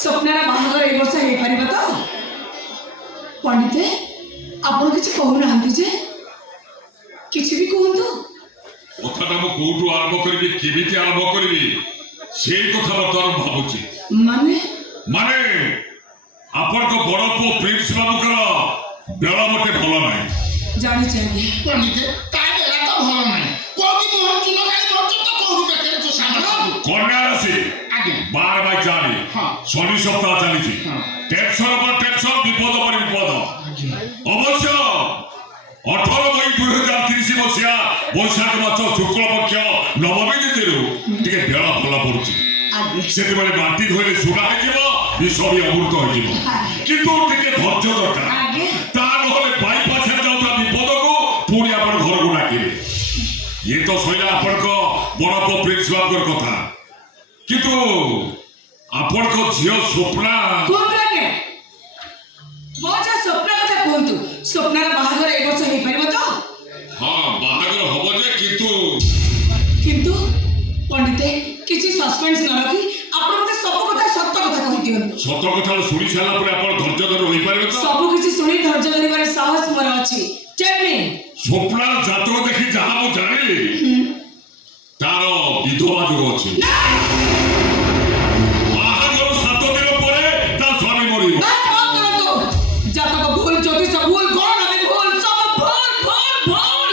स्वप्नार बाहागर ए वर्ष हे परिबा तो पंडिते आपण किछ कहू नाहंती जे किछ भी कहंतु कथाटा मु कोठु आरंभ करबी केमिति आरंभ करबी सेई कथा बर्तमान भाबुची माने माने आपण को बड़ पो प्रिंस बाबूकर बेला मते भलो नाही जानी चाहिए पंडिते ताई बेला तो भलो नाही कोकी मोहन चुनो गाई मोच तो कोहु बेकर जो सामान कन्या राशि आगे बार बार जानी हां शनि सप्ताह चलीची हां टेंशन पर टेंशन विपद पर विपद अवश्य 18 मई 2030 मसिया बैशाख मास शुक्ल पक्ष नवमी तिथिरु टिके बेला भला पड़ुची आगे सेते बेले माटी धोइले सुगा हे जीवो विषबी अमृत हो जीवो किंतु टिके धैर्य दरकार आगे ता नहले बाई पाछे जाउता विपद को पुणी आपण घर को डाकिले ये तो सइला आपण को बड़ पो प्रिंस बाबूकर कथा किंतु आपण को झियो स्वप्ना कोब्राके मोजा स्वप्न कथा कहंतु स्वप्नार बाहागर ए वर्ष हे परिबा तो हां बाहागर हबो जे किंतु पंडिते किछि सस्पेंस न रखी आपण मते सब कथा सत्य कथा कहि दियंतु सत कथा सुनी सारा पर आपण धैर्य धर होई पारे तो सब किछि सुनी धैर्य धरिबार साहस मोर अछि टेल मी स्वप्ना जातक देखि जहा मु जानिली तारो विधवा जो अछि बाहागर 7 दिन परे ता स्वामी मरिबो जातक भूल ज्योतिष भूल गण अबे भूल सब भूल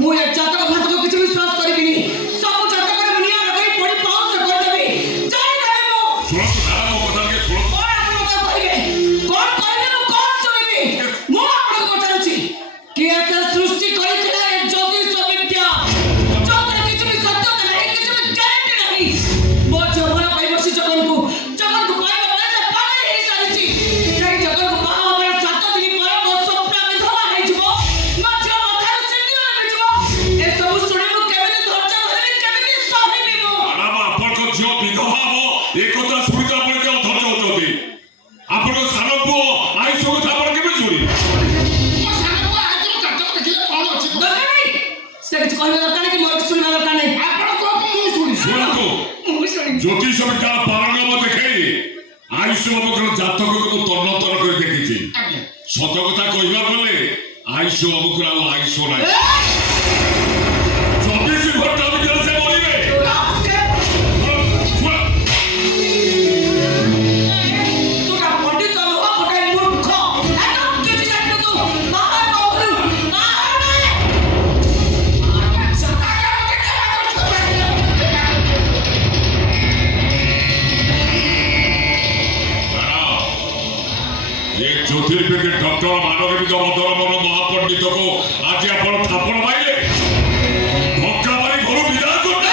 मु एक जातक भातक किछि विश्वास करिबिनी सब जातक रे मुनिया रगई पड़ी पाउस कर देबी जाई देबी मु सुनो तारा मो कथा के सुनो कोन आपण कथा कहिबे कोन कहले मु कोन सुनिबी मु आपण को पचारुछि के एते सृष्टि करिथिला ए ज्योतिष विद्या जोतरे किछि भी सत्य नहीं किछि भी ग्यारंटी नहीं मो जवन पाई बसी जगन को पाई बले से पागल हे सारिछि सेई जगन को पावा बले 7 दिन पर मो स्वप्न विधवा हे जबो मो जो माथा सिंदूर में जबो ए सब सुनि मु केबे धैर्य धरि केबे सहिबी मु आराम आपण को झियो विधवा हो ए कथा सुनिता आपण के धैर्य होतोती आपण को सानो पो आई सब कथा आपण केबे सुनी मो सानो को आज जातक देखिले कोन अछि दरकार नहीं से कुछ कहबे दरकार नहीं कि मोर सुनिबा दरकार नहीं आपण को मु सुनी सुनतो मु सुनि ज्योतिष विद्या पारंगम देखै आयुष बाबूकर जातक को तन्नतर कर देखिछि आगे सत कथा कहबा बोले आयुष बाबूकर आ आयुष नाही 24 घंटा भीतर से मरिबे तोरा पंडित लोहा कोटाई मूर्ख एकदम किछि जानि तू बाहर बाहर ये ज्योतिर्विद डॉक्टर मानविक मदन मन महापंडित को आज आपण थापड़ माइले धक्का मारी घर विदा करते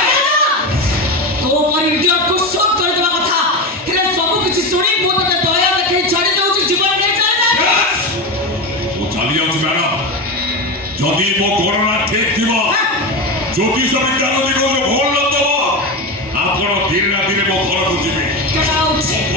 तो पर इडियट को शोध कर देबा कथा हेले सब किछि सुनी मो तते दया देखै छाड़ी दउछि जीवन नै चले जाय वो चली जाउछ मैडम जदि मो कोरोना ठीक थिबो ज्योतिष विद्या को भूल न दबो आपण दिन राति मो घर को जिबे गेट आउट मो